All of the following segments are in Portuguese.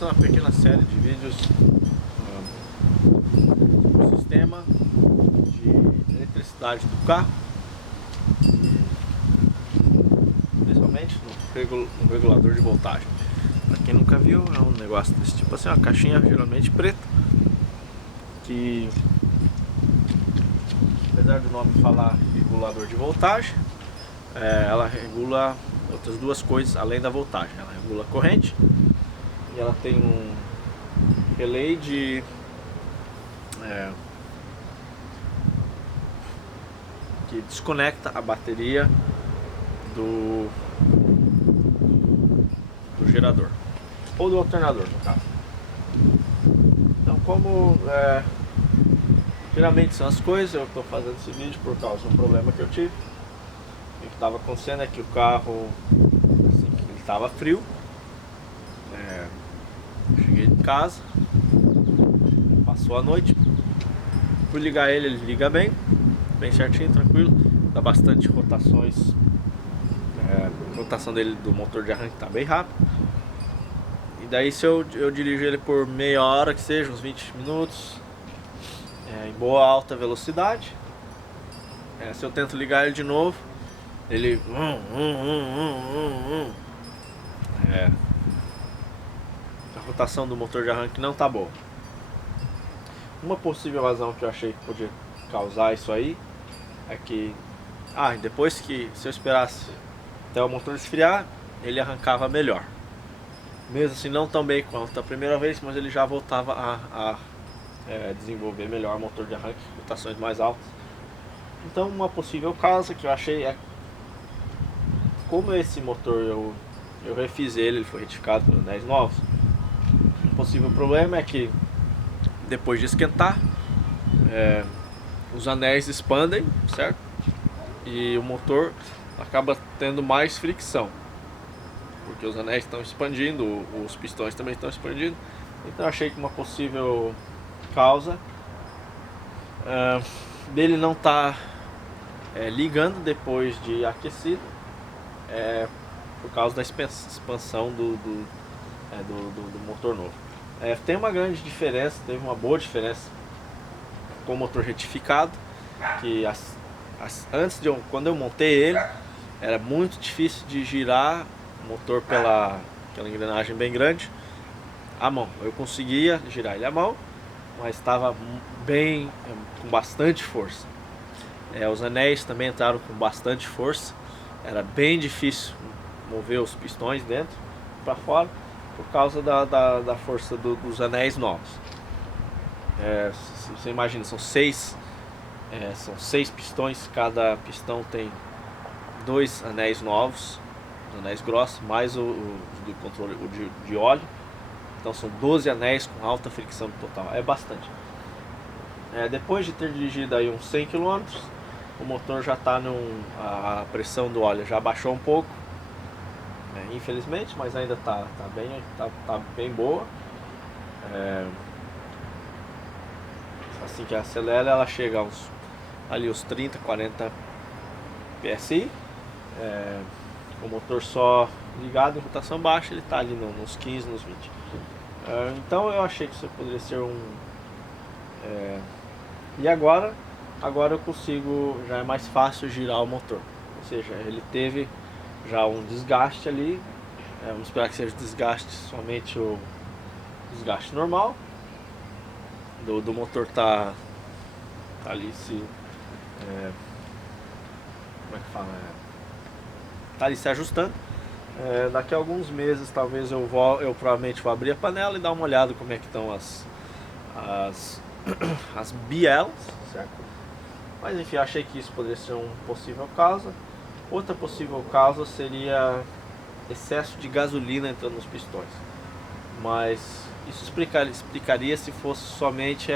essa é uma pequena série de vídeos do sistema de eletricidade do carro, principalmente no regulador de voltagem. Para quem nunca viu, é um negócio desse tipo assim, uma caixinha geralmente preta, que apesar do nome falar regulador de voltagem, ela regula outras duas coisas além da voltagem. Ela regula a corrente e ela tem um relay que desconecta a bateria do gerador ou do alternador, no caso. Então, como geralmente são as coisas, eu estou fazendo esse vídeo por causa de um problema que eu tive. O que estava acontecendo é que o carro, assim, ele estava frio. Cheguei em casa, passou a noite, fui ligar ele liga bem certinho, tranquilo, dá bastante rotações. A rotação dele do motor de arranque está bem rápido. E daí, se eu dirijo ele por meia hora, que seja, uns 20 minutos, em boa alta velocidade, se eu tento ligar ele de novo, ele a rotação do motor de arranque não tá boa. Uma possível razão que eu achei que podia causar isso aí é que depois que, se eu esperasse até o motor esfriar, ele arrancava melhor, mesmo assim não tão bem quanto a primeira vez, mas ele já voltava a desenvolver melhor o motor de arranque, rotações mais altas. Então, uma possível causa que eu achei é, como esse motor eu refiz ele foi retificado pelos anéis novos. Um possível problema é que depois de esquentar, os anéis expandem, certo? E o motor acaba tendo mais fricção, porque os anéis estão expandindo, os pistões também estão expandindo. Então eu achei que uma possível causa dele não estar ligando depois de aquecido, por causa da expansão do motor novo. Tem uma grande diferença, teve uma boa diferença com o motor retificado, que quando eu montei ele, era muito difícil de girar o motor pela aquela engrenagem bem grande à mão. Eu conseguia girar ele à mão, mas estava com bastante força. Os anéis também entraram com bastante força, era bem difícil mover os pistões dentro para fora por causa da força dos anéis novos. Você imagina, são seis pistões, cada pistão tem 2 anéis novos, anéis grossos, mais o do controle de óleo. Então são 12 anéis com alta fricção total, é bastante. Depois de ter dirigido aí uns 100 km, o motor já está a pressão do óleo já baixou um pouco, infelizmente, mas ainda tá bem boa. Assim que acelera, ela chega aos 30, 40 PSI. O motor só ligado em rotação baixa, ele está ali nos 15, nos 20. Então eu achei que isso poderia ser e agora eu consigo, já é mais fácil girar o motor. Ou seja, ele teve já um desgaste ali. Vamos esperar que seja desgaste, somente o desgaste normal do motor tá ali como é que fala? Tá ali se ajustando. Daqui a alguns meses talvez eu provavelmente vou abrir a panela e dar uma olhada como é que estão as bielas, certo? Mas enfim, achei que isso poderia ser uma possível causa. Outra possível causa seria excesso de gasolina entrando nos pistões, mas isso explicaria se fosse somente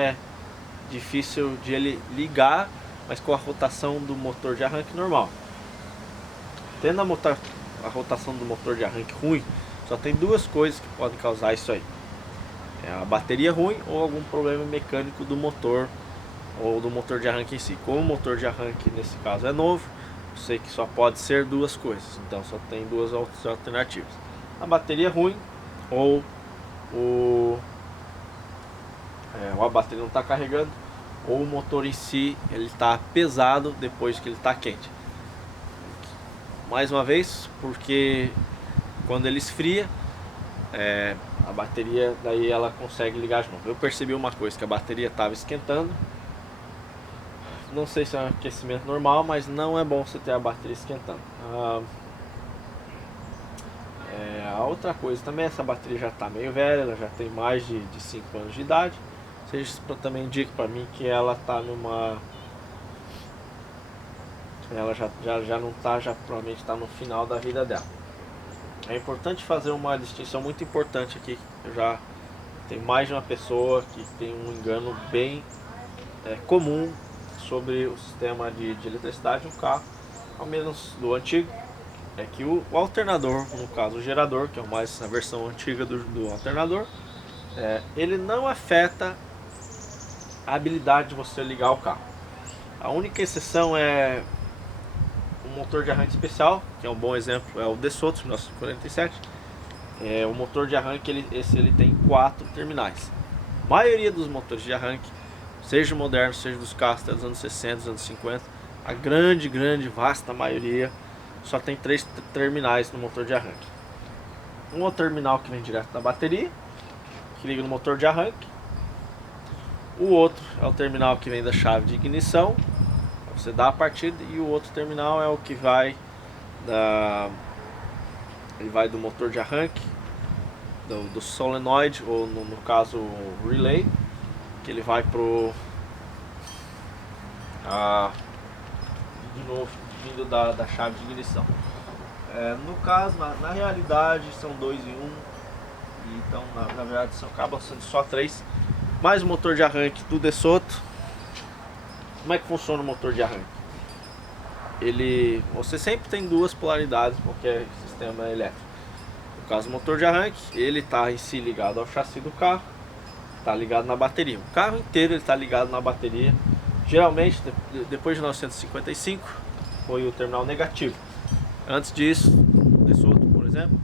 difícil de ele ligar, mas com a rotação do motor de arranque normal. Tendo a rotação do motor de arranque ruim, só tem duas coisas que podem causar isso aí: a bateria ruim ou algum problema mecânico do motor ou do motor de arranque em si. Como o motor de arranque nesse caso é novo, eu sei que só pode ser duas coisas, então só tem duas alternativas: a bateria ruim ou a bateria não está carregando, ou o motor em si ele está pesado depois que ele está quente. Mais uma vez, porque quando ele esfria, a bateria daí ela consegue ligar de novo. Eu percebi uma coisa, que a bateria estava esquentando. Não sei se é um aquecimento normal, mas não é bom você ter a bateria esquentando. A outra coisa também, essa bateria já está meio velha, ela já tem mais de 5 anos de idade. Isso também indica para mim que ela está numa... Ela já não está, já provavelmente está no final da vida dela. É importante fazer uma distinção muito importante aqui. Já tem mais de uma pessoa que tem um engano bem comum sobre o sistema de eletricidade de um carro, ao menos do antigo. É que o alternador, no caso o gerador, que é a versão antiga do alternador, ele não afeta a habilidade de você ligar o carro. A única exceção é um motor de arranque especial, que é um bom exemplo, é o DeSoto 1947. O motor de arranque, ele tem 4 terminais. A maioria dos motores de arranque, seja moderno, seja dos carros até dos anos 60, dos anos 50, a grande, vasta maioria só tem 3 terminais no motor de arranque. Um é o terminal que vem direto da bateria, que liga no motor de arranque. O outro é o terminal que vem da chave de ignição, você dá a partida, e o outro terminal é o que vai ele vai do motor de arranque, do solenoid, ou no caso o relay, que ele vai pro de novo, vindo da chave de ignição. No caso, na realidade, são 2 em 1, então na verdade acabam sendo só 3. Mais o motor de arranque do DeSoto. Como é que funciona o motor de arranque? Você sempre tem 2 polaridades em qualquer sistema elétrico. No caso, o motor de arranque, ele está em si ligado ao chassi do carro, está ligado na bateria. O carro inteiro está ligado na bateria. Geralmente, depois de 1955, foi o terminal negativo. Antes disso, o DeSoto, por exemplo,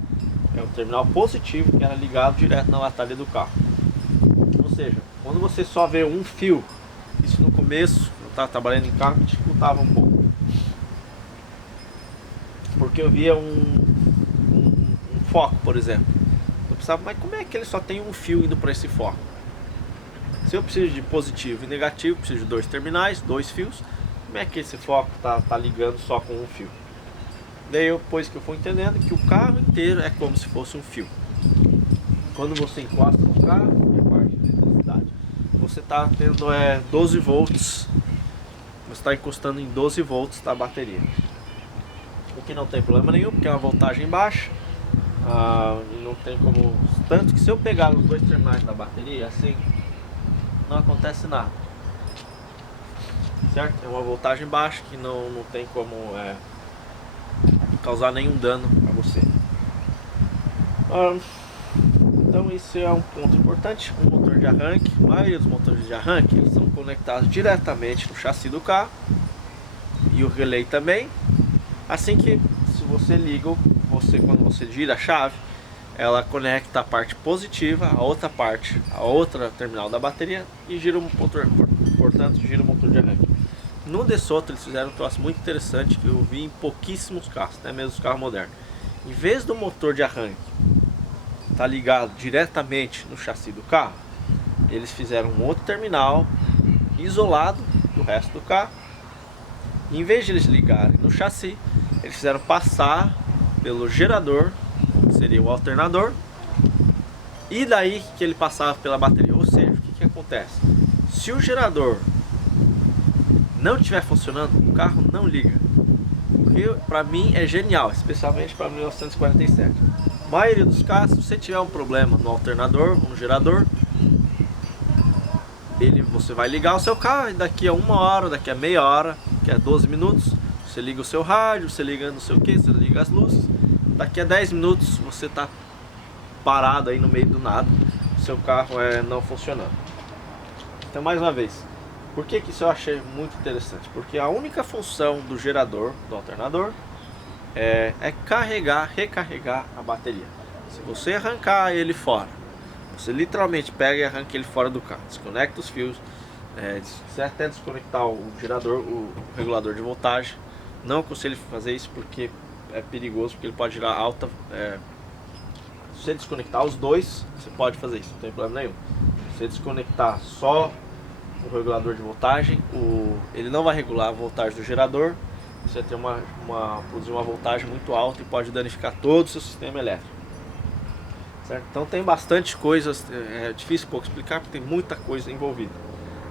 é o terminal positivo, que era ligado direto na bateria do carro. Ou seja, quando você só vê um fio, isso no começo, eu estava trabalhando em carro, dificultava um pouco. Porque eu via um foco, por exemplo. Eu pensava, mas como é que ele só tem um fio indo para esse foco? Se eu preciso de positivo e negativo, preciso de 2 terminais, 2 fios, como é que esse foco tá ligando só com um fio? Daí depois que eu fui entendendo que o carro inteiro é como se fosse um fio. Quando você encosta no carro, é parte da eletricidade. Você está tendo 12 volts, você está encostando em 12 volts da bateria. O que não tem problema nenhum, porque é uma voltagem baixa. Não tem como... Tanto que se eu pegar os 2 terminais da bateria, assim, não acontece nada. Certo? É uma voltagem baixa que não tem como causar nenhum dano a você. Então isso é um ponto importante. O motor de arranque, a maioria dos motores de arranque, eles são conectados diretamente no chassi do carro, e o relay também. Assim que, se você liga, quando você gira a chave, ela conecta a parte positiva, a outra terminal da bateria, e gira o motor, portanto gira o motor de arranque. No DeSoto eles fizeram um troço muito interessante que eu vi em pouquíssimos carros, até mesmo os carros modernos. Em vez do motor de arranque estar ligado diretamente no chassi do carro, eles fizeram um outro terminal isolado do resto do carro. E em vez de eles ligarem no chassi, eles fizeram passar pelo gerador, que seria o alternador, e daí que ele passava pela bateria. Ou seja, o que acontece? Se o gerador não estiver funcionando, o carro não liga. O que para mim é genial, especialmente para 1947. A maioria dos casos, se você tiver um problema no alternador ou no gerador, você vai ligar o seu carro, e daqui a 1 hora, daqui a meia hora, que é 12 minutos, você liga o seu rádio, você liga não sei o que, você liga as luzes. Daqui a 10 minutos você está parado aí no meio do nada, o seu carro não funcionando. Então, mais uma vez, por que isso eu achei muito interessante? Porque a única função do gerador, do alternador, é recarregar a bateria. Se você arrancar ele fora, Você literalmente pega e arranca ele fora do carro, desconecta os fios, você até desconectar o gerador, o regulador de voltagem. Não aconselho fazer isso porque é perigoso, porque ele pode gerar alta. Se você desconectar os dois, você pode fazer isso, não tem problema nenhum. Se você desconectar só o regulador de voltagem, ele não vai regular a voltagem do gerador. Você vai ter produzir uma voltagem muito alta e pode danificar todo o seu sistema elétrico. Certo? Então tem bastante coisas, é difícil pouco explicar porque tem muita coisa envolvida.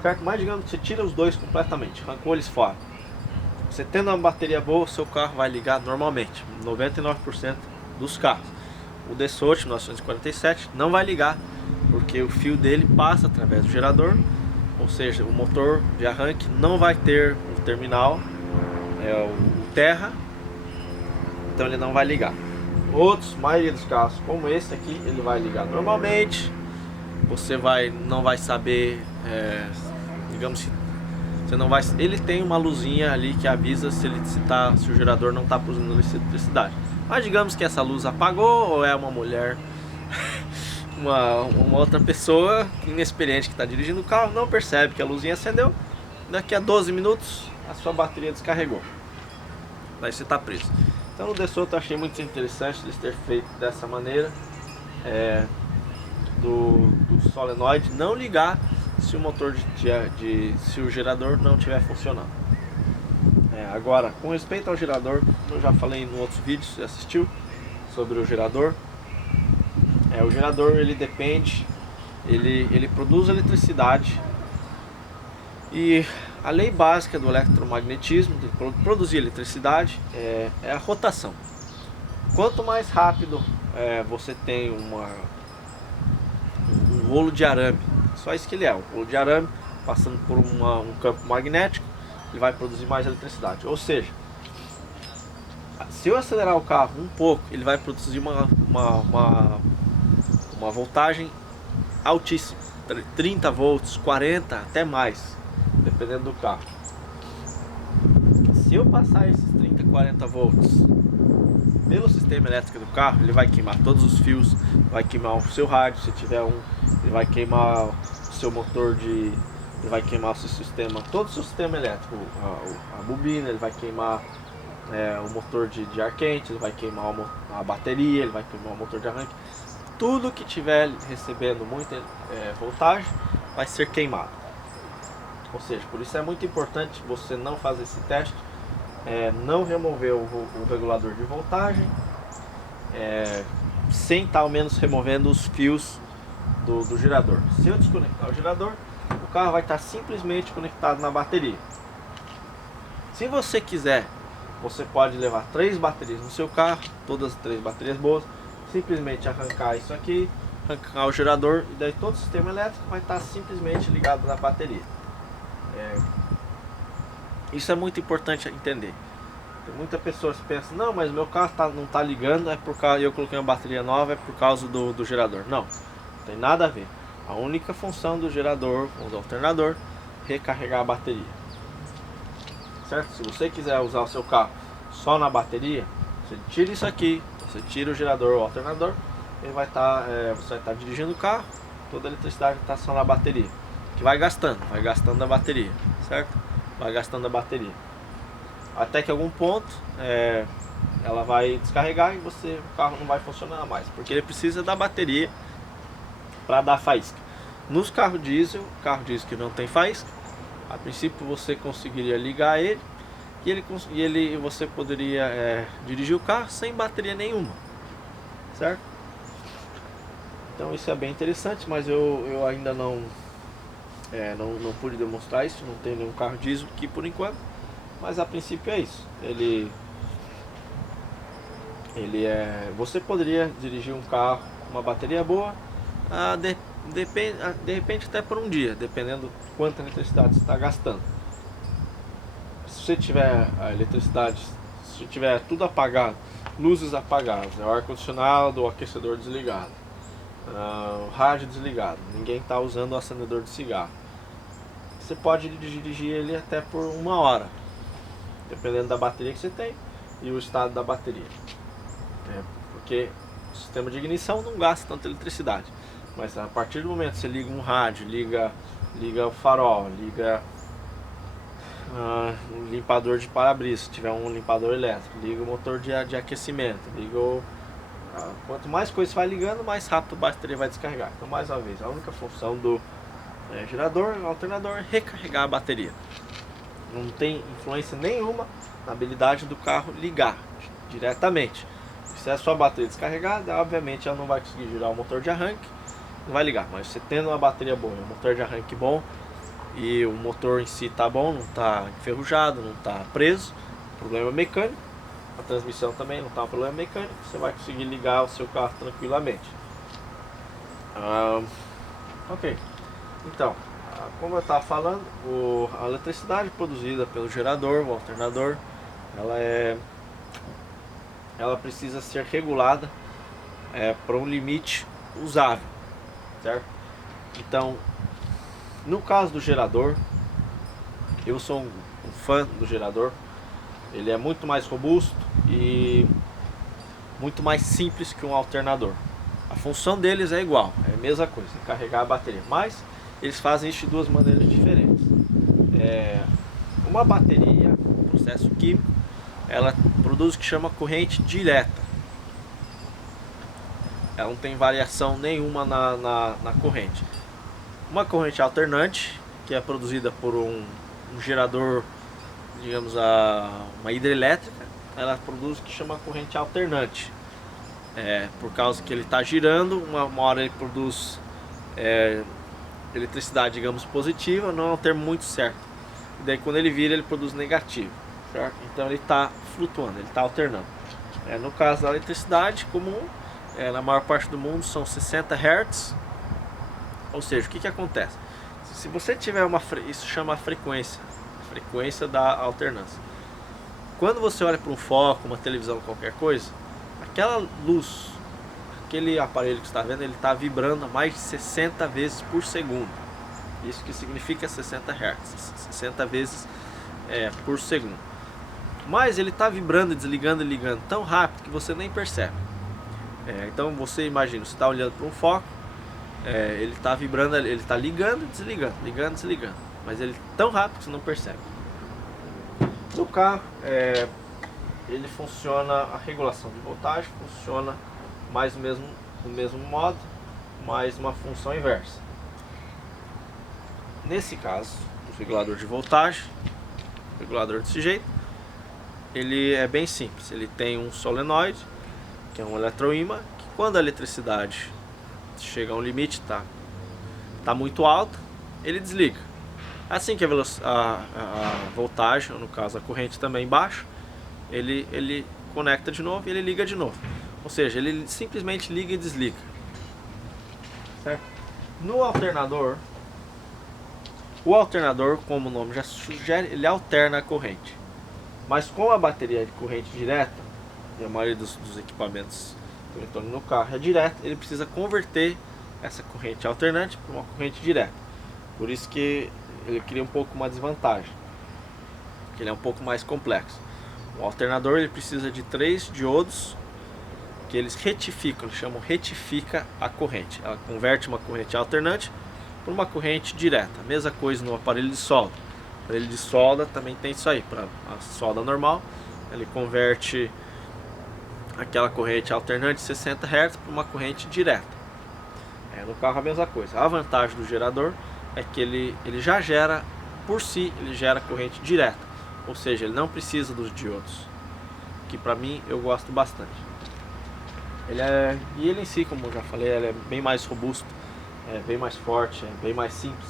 Certo? Mas digamos que você tira os dois completamente, arrancou eles fora. Você tendo uma bateria boa, seu carro vai ligar normalmente, 99% dos carros. O Dassault 1947 não vai ligar, porque o fio dele passa através do gerador, ou seja, o motor de arranque não vai ter um terminal, o terra, então ele não vai ligar. Outros, maioria dos carros, como esse aqui, ele vai ligar normalmente. Você não vai saber, digamos que você não vai. Ele tem uma luzinha ali que avisa se o gerador não está produzindo eletricidade. Mas digamos que essa luz apagou, ou é uma mulher, uma outra pessoa inexperiente que está dirigindo o carro, não percebe que a luzinha acendeu. Daqui a 12 minutos a sua bateria descarregou. Daí você está preso. Então no Dassault eu achei muito interessante eles ter feito dessa maneira, do solenoide não ligar se o motor se o gerador não estiver funcionando. Agora, com respeito ao gerador, eu já falei em outros vídeos, você assistiu sobre o gerador. O gerador ele depende, ele produz eletricidade, e a lei básica do eletromagnetismo, de produzir eletricidade, é a rotação. Quanto mais rápido você tem um rolo de arame, só isso que ele é, um rolo de arame passando por um campo magnético, ele vai produzir mais eletricidade. Ou seja, se eu acelerar o carro um pouco, ele vai produzir uma voltagem altíssima, 30 volts, 40, até mais, dependendo do carro. Se eu passar esses 30, 40 volts pelo sistema elétrico do carro, ele vai queimar todos os fios, vai queimar o seu rádio, se tiver ele vai queimar o seu motor ele vai queimar o seu sistema, todo o seu sistema elétrico, a bobina, ele vai queimar o motor de ar quente, ele vai queimar a bateria, ele vai queimar o motor de arranque. Tudo que estiver recebendo muita voltagem vai ser queimado. Ou seja, por isso é muito importante você não fazer esse teste, não remover o regulador de voltagem, sem estar ao menos removendo os fios do gerador. Se eu desconectar o gerador, o carro vai estar simplesmente conectado na bateria. Se você quiser, você pode levar 3 baterias no seu carro, todas as 3 baterias boas, simplesmente arrancar isso aqui, arrancar o gerador, e daí todo o sistema elétrico vai estar simplesmente ligado na bateria. Isso é muito importante entender. Tem muita pessoa que pensa, não, mas meu carro não está ligando, eu coloquei uma bateria nova, é por causa do gerador. Não tem nada a ver. A única função do gerador ou do alternador é recarregar a bateria, certo? Se você quiser usar o seu carro só na bateria, você tira isso aqui, você tira o gerador ou o alternador, ele vai você vai estar dirigindo o carro, toda a eletricidade está só na bateria, que vai gastando a bateria, certo? Vai gastando a bateria, até que algum ponto ela vai descarregar e o carro não vai funcionar mais, porque ele precisa da bateria para dar faísca. Nos carro diesel que não tem faísca, a princípio você conseguiria ligar ele e você poderia dirigir o carro sem bateria nenhuma, certo? Então isso é bem interessante, mas eu ainda não pude demonstrar isso, não tem nenhum carro diesel aqui por enquanto, mas a princípio é isso. Você poderia dirigir um carro com uma bateria boa, de repente até por um dia, dependendo de quanta eletricidade você está gastando. Se você tiver a eletricidade, se tiver tudo apagado, luzes apagadas, o ar-condicionado, o aquecedor desligado, o rádio desligado, ninguém está usando o acendedor de cigarro, você pode dirigir ele até por 1 hora, dependendo da bateria que você tem e o estado da bateria, porque o sistema de ignição não gasta tanta eletricidade. Mas a partir do momento que você liga um rádio, liga o farol, liga um limpador de para-brisa, se tiver um limpador elétrico, liga o motor de aquecimento, quanto mais coisas vai ligando, mais rápido a bateria vai descarregar. Então, mais uma vez, a única função do gerador, alternador, é recarregar a bateria. Não tem influência nenhuma na habilidade do carro ligar diretamente. Se a sua bateria descarregada, obviamente ela não vai conseguir girar o motor de arranque, não vai ligar. Mas você tendo uma bateria boa, um motor de arranque bom, e o motor em si está bom, não está enferrujado, não está preso, problema mecânico, a transmissão também não está um problema mecânico, você vai conseguir ligar o seu carro tranquilamente. Ok, então, como eu estava falando, a eletricidade produzida pelo gerador, o alternador, ela precisa ser regulada para um limite usável, certo? Então, no caso do gerador, eu sou um fã do gerador. Ele é muito mais robusto e muito mais simples que um alternador. A função deles é igual, é a mesma coisa, carregar a bateria, mas eles fazem isso de duas maneiras diferentes. Uma bateria, um processo químico, ela produz o que chama corrente direta. Ela não tem variação nenhuma na corrente. Uma corrente alternante, que é produzida por um gerador, digamos, uma hidrelétrica, ela produz o que chama corrente alternante. Por causa que ele está girando, uma hora ele produz eletricidade, digamos, positiva, não é um termo muito certo. E daí quando ele vira, ele produz negativo, certo? Então ele está flutuando, ele está alternando. No caso da eletricidade comum, na maior parte do mundo são 60 Hz. Ou seja, o que acontece? Se você tiver isso chama a frequência da alternância. Quando você olha para um foco, uma televisão, qualquer coisa, aquela luz, aquele aparelho que você está vendo, ele está vibrando a mais de 60 vezes por segundo. Isso que significa 60 Hz, 60 vezes por segundo. Mas ele está vibrando, desligando e ligando tão rápido que você nem percebe. Então você imagina, você está olhando para um foco, ele está vibrando, ele está ligando, desligando, mas ele é tão rápido que você não percebe. No carro, ele funciona, a regulação de voltagem funciona mais do mesmo modo, mas uma função inversa. Nesse caso, o regulador de voltagem, regulador desse jeito, ele é bem simples. Ele tem um solenoide, que é um eletroímã, que quando a eletricidade chega a um limite, tá muito alta, ele desliga. Assim que a voltagem, ou no caso a corrente também baixa, ele conecta de novo e ele liga de novo. Ou seja, ele simplesmente liga e desliga. Certo? No alternador, o alternador, como o nome já sugere, ele alterna a corrente. Mas com a bateria de corrente direta, e a maioria dos equipamentos eletrônicos no carro é direta, ele precisa converter essa corrente alternante para uma corrente direta. Por isso que ele cria um pouco uma desvantagem, que ele é um pouco mais complexo. O alternador ele precisa de 3 diodos que eles retificam, eles chamam retifica a corrente. Ela converte uma corrente alternante para uma corrente direta. A mesma coisa no aparelho de solda. O aparelho de solda também tem isso aí. Para a solda normal, ele converte aquela corrente alternante 60 Hz para uma corrente direta. No carro a mesma coisa. A vantagem do gerador é que ele já gera, por si, ele gera corrente direta. Ou seja, ele não precisa dos diodos. Que para mim eu gosto bastante. E ele em si, como eu já falei, ele é bem mais robusto, é bem mais forte, é bem mais simples.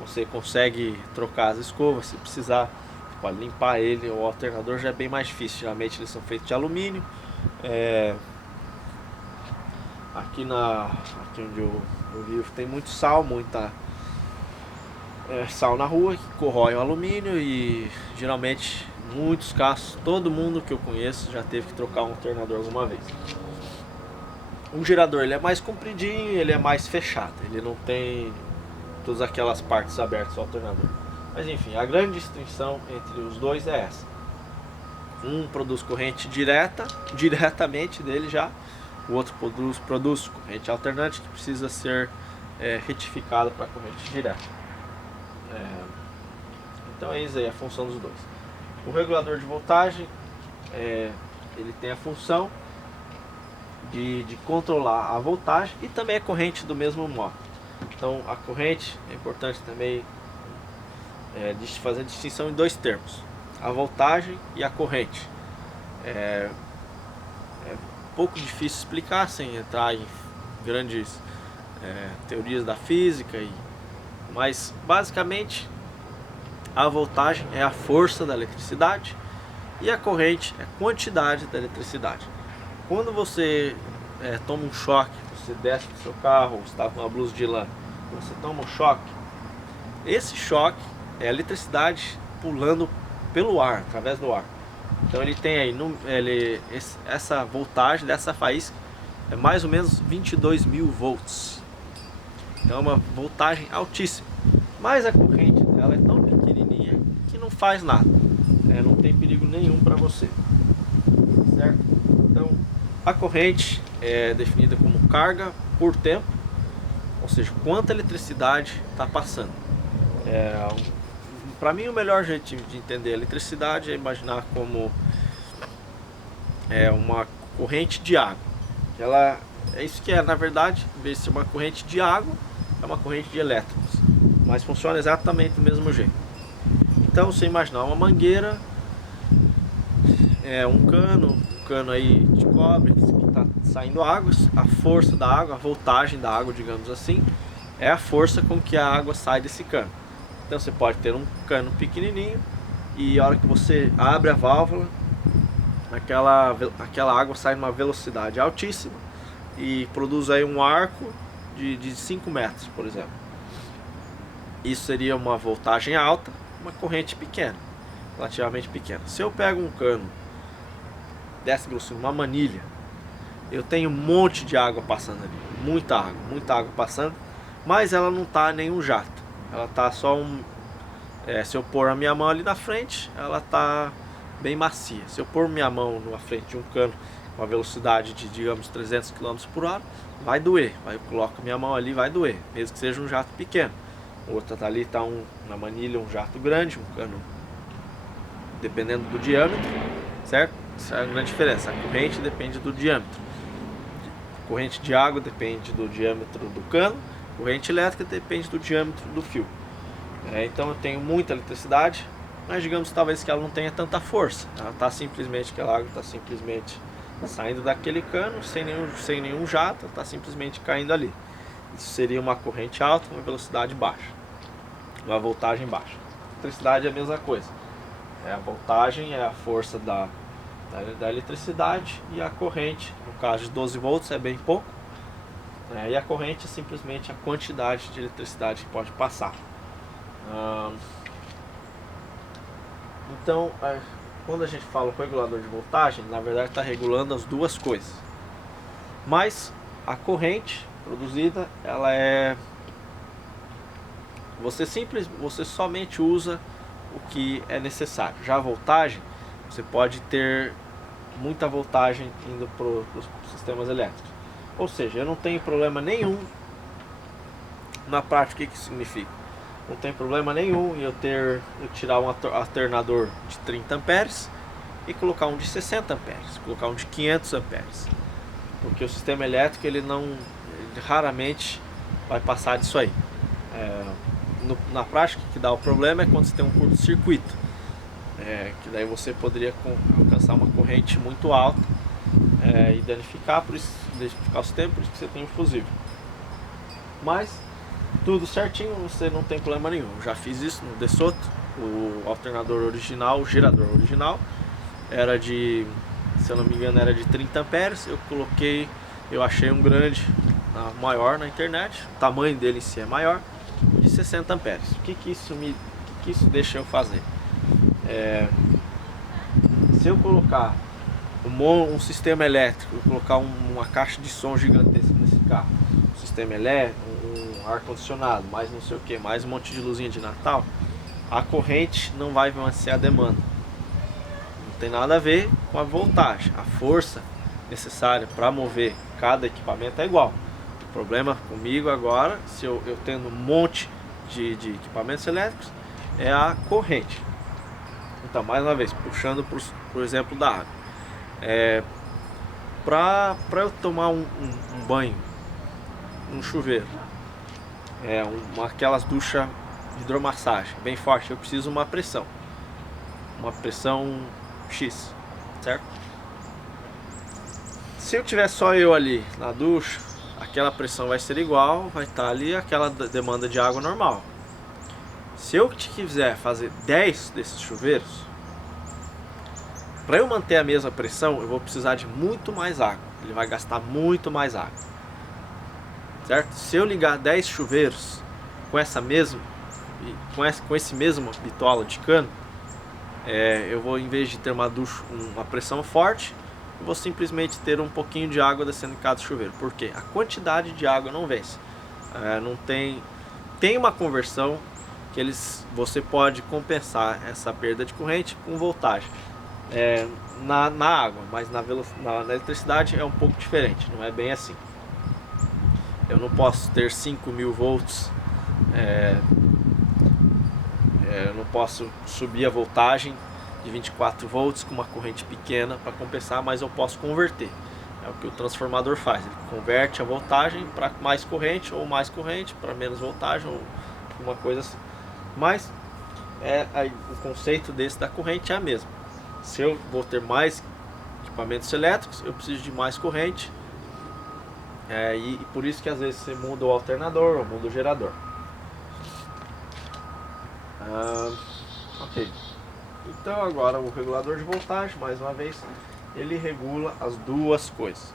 Você consegue trocar as escovas, se precisar, você pode limpar ele. O alternador já é bem mais difícil, geralmente eles são feitos de alumínio. Aqui onde eu vivo tem muito sal, muita sal na rua que corrói o alumínio e geralmente, em muitos casos, todo mundo que eu conheço já teve que trocar um alternador alguma vez. O gerador ele é mais compridinho, ele é mais fechado, ele não tem todas aquelas partes abertas do alternador. Mas enfim, a grande distinção entre os dois é essa. Um produz corrente diretamente dele já, o outro produz corrente alternante que precisa ser retificada para corrente direta. Então é isso aí, a função dos dois. O regulador de voltagem, ele tem a função de controlar a voltagem e também a corrente do mesmo modo. Então a corrente é importante também fazer a distinção em dois termos: a voltagem e a corrente. É pouco difícil explicar sem entrar em grandes teorias da física, mas basicamente a voltagem é a força da eletricidade e a corrente é a quantidade da eletricidade. Quando você toma um choque, você desce do seu carro, você está com uma blusa de lã, você toma um choque, esse choque é a eletricidade pulando pelo ar, através do ar. Então ele tem aí, essa voltagem dessa faísca é mais ou menos 22.000 volts. Então é uma voltagem altíssima. Mas a corrente dela é tão pequenininha que não faz nada. Não tem perigo nenhum para você. Certo? Então a corrente é definida como carga por tempo, ou seja, quanta eletricidade está passando. Para mim, o melhor jeito de entender a eletricidade é imaginar como uma corrente de água. Ela é isso que é, na verdade, em vez de ser uma corrente de água, é uma corrente de elétrons, mas funciona exatamente do mesmo jeito. Então, você imaginar uma mangueira, um cano aí de cobre que está saindo água, a força da água, a voltagem da água, digamos assim, é a força com que a água sai desse cano. Então você pode ter um cano pequenininho e a hora que você abre a válvula, aquela água sai numa velocidade altíssima e produz aí um arco de 5 metros, por exemplo. Isso seria uma voltagem alta, uma corrente pequena, relativamente pequena. Se eu pego um cano dessa grossura, uma manilha, eu tenho um monte de água passando ali, muita água passando, mas ela não está nenhum jato. Ela tá só se eu pôr a minha mão ali na frente, ela tá bem macia. Se eu pôr minha mão na frente de um cano com a velocidade de, digamos, 300 km por hora, vai doer. Eu coloco minha mão ali, vai doer, mesmo que seja um jato pequeno. O outro ali tá na manilha, um jato grande, um cano, dependendo do diâmetro, certo? Essa é a grande diferença. A corrente depende do diâmetro. A corrente de água depende do diâmetro do cano. Corrente elétrica depende do diâmetro do fio. Então eu tenho muita eletricidade, mas digamos talvez que ela não tenha tanta força. Aquela água está simplesmente saindo daquele cano sem nenhum jato, está simplesmente caindo ali. Isso seria uma corrente alta com uma velocidade baixa, uma voltagem baixa. A eletricidade é a mesma coisa. A voltagem é a força da eletricidade e a corrente, no caso de 12 volts, é bem pouco. E a corrente é simplesmente a quantidade de eletricidade que pode passar. Então, quando a gente fala regulador de voltagem, na verdade está regulando as duas coisas. Mas a corrente produzida, ela você somente usa o que é necessário. Já a voltagem, você pode ter muita voltagem indo para os sistemas elétricos. Ou seja, eu não tenho problema nenhum. Na prática, o que isso significa? Não tem problema nenhum em eu tirar um alternador de 30 amperes e colocar um de 60 amperes, colocar um de 500 amperes. Porque o sistema elétrico ele raramente vai passar disso aí. Na prática, o que dá o problema é quando você tem um curto-circuito, que daí você poderia alcançar uma corrente muito alta e danificar o sistema, por isso que você tem um fusível. Mas tudo certinho, você não tem problema nenhum. Eu já fiz isso no DeSoto. O alternador original, o gerador original era de, se eu não me engano, era de 30 amperes. Eu achei um grande, maior na internet, o tamanho dele em si é maior, de 60 amperes. O que isso deixa eu fazer? Se eu colocar um sistema elétrico, colocar uma caixa de som gigantesca nesse carro, um sistema elétrico, um ar-condicionado, mais não sei o que, mais um monte de luzinha de Natal, a corrente não vai vencer a demanda. Não tem nada a ver com a voltagem, a força necessária para mover cada equipamento é igual. O problema comigo agora, se eu tendo um monte de equipamentos elétricos, é a corrente. Então, mais uma vez, puxando por exemplo da água, para eu tomar um banho, um chuveiro, aquelas duchas de hidromassagem bem forte, eu preciso uma pressão X, certo? Se eu tiver só eu ali na ducha, aquela pressão vai ser igual, vai estar ali aquela demanda de água normal. Se eu quiser fazer 10 desses chuveiros, para eu manter a mesma pressão, eu vou precisar de muito mais água. Ele vai gastar muito mais água, certo? Se eu ligar 10 chuveiros com essa mesma, com esse mesmo bitola de cano, eu vou, em vez de ter uma pressão forte, eu vou simplesmente ter um pouquinho de água descendo em cada chuveiro. Por quê? A quantidade de água não vence. Não tem uma conversão que você pode compensar essa perda de corrente com voltagem na água, mas na eletricidade é um pouco diferente, não é bem assim. Eu não posso ter 5.000 volts, eu não posso subir a voltagem de 24 volts com uma corrente pequena para compensar, mas eu posso converter. É o que o transformador faz, ele converte a voltagem para mais corrente, ou mais corrente para menos voltagem, ou uma coisa assim. Mas o conceito da corrente é a mesma. Se eu vou ter mais equipamentos elétricos, eu preciso de mais corrente, e por isso que às vezes você muda o alternador ou muda o gerador. Ok. Então agora o regulador de voltagem, mais uma vez, ele regula as duas coisas.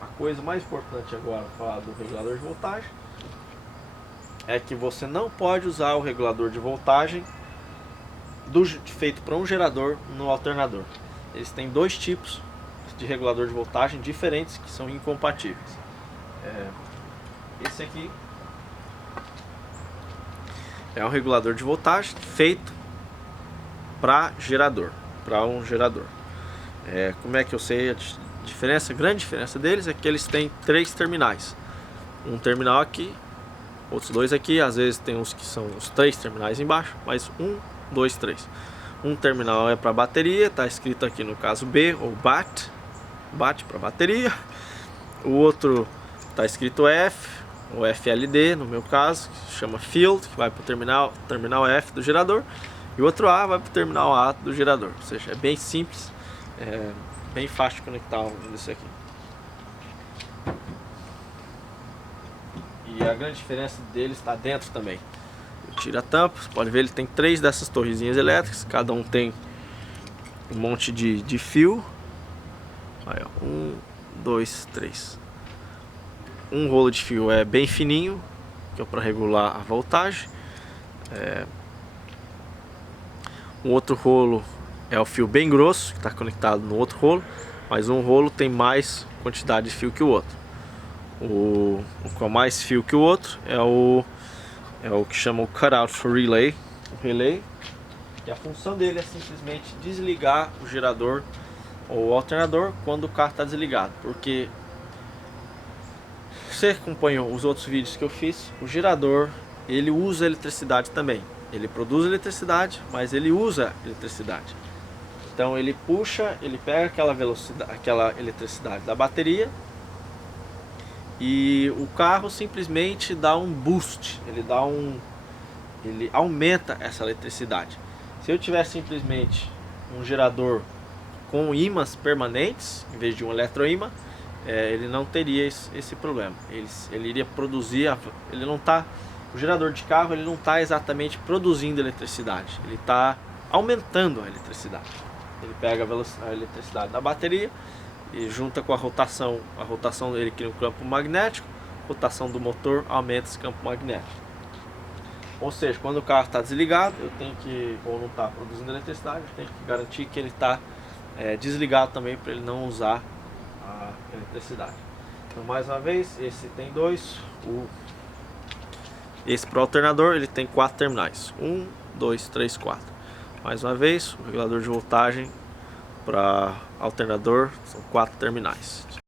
A coisa mais importante agora para falar do regulador de voltagem é que você não pode usar o regulador de voltagem feito para um gerador no alternador. Eles têm dois tipos de regulador de voltagem diferentes que são incompatíveis. Esse aqui é um regulador de voltagem feito para um gerador. Como é que eu sei a diferença? A grande diferença deles é que eles têm 3 terminais. Um terminal aqui, outros 2 aqui, às vezes tem uns que são os 3 terminais embaixo, mas 1, 2, 3. Um terminal é para bateria, está escrito aqui no caso B, ou BAT para bateria. O outro está escrito F, ou FLD no meu caso, que se chama Field, que vai para o terminal F do gerador. E o outro A vai para o terminal A do gerador. Ou seja, é bem simples, bem fácil de conectar isso aqui. E a grande diferença deles está dentro também. Tira a tampa, você pode ver, ele tem 3 dessas torrezinhas elétricas, cada um tem um monte de fio. Aí, ó, 1, 2, 3. Um rolo de fio é bem fininho, que é para regular a voltagem. Um outro rolo é o fio bem grosso, que está conectado no outro rolo, mas um rolo tem mais quantidade de fio que o outro. O com mais fio que o outro é o que chama o cutout relay, o relay, e a função dele é simplesmente desligar o gerador ou o alternador quando o carro está desligado. Porque você acompanhou os outros vídeos que eu fiz, o gerador ele usa eletricidade também. Ele produz eletricidade, mas ele usa eletricidade. Então ele puxa, ele pega aquela eletricidade da bateria, e o carro simplesmente dá um boost, ele aumenta essa eletricidade. Se eu tiver simplesmente um gerador com ímãs permanentes, em vez de um eletroímã, ele não teria esse problema. Ele iria produzir, o gerador de carro ele não está exatamente produzindo eletricidade, ele está aumentando a eletricidade. Ele pega a eletricidade da bateria e junta com a rotação dele cria um campo magnético, a rotação do motor aumenta esse campo magnético. Ou seja, quando o carro está desligado, ou não está produzindo eletricidade, eu tenho que garantir que ele está desligado também, para ele não usar a eletricidade. Então, mais uma vez, esse tem 2, esse para o alternador ele tem 4 terminais, 1, 2, 3, 4. Mais uma vez, o regulador de voltagem para alternador, são 4 terminais.